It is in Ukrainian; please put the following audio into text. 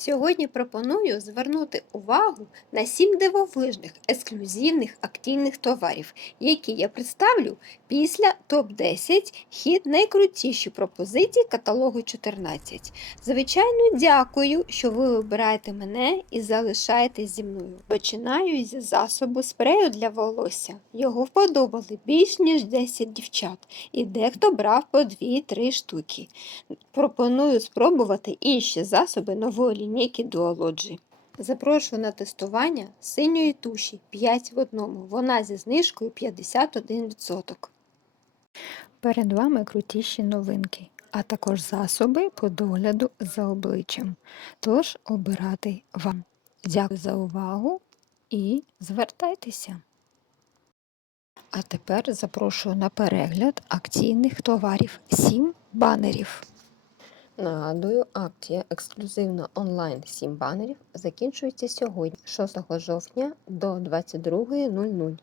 Сьогодні пропоную звернути увагу на 7 дивовижних ексклюзивних активних товарів, які я представлю після топ-10 хід найкрутіші пропозиції каталогу 14. Звичайно, дякую, що ви вибираєте мене і залишаєтесь зі мною. Починаю зі засобу спрею для волосся. Його вподобали більш ніж 10 дівчат, і дехто брав по 2-3 штуки. Пропоную спробувати інші засоби нової лінійки Duology. Запрошую на тестування синьої туші 5 в одному. Вона зі знижкою 51%. Перед вами крутіші новинки, а також засоби по догляду за обличчям. Тож обирати вам. Дякую за увагу і звертайтеся. А тепер запрошую на перегляд акційних товарів 7 банерів. Нагадую, акція ексклюзивно онлайн 7 банерів закінчується сьогодні, 6 жовтня до 22.00.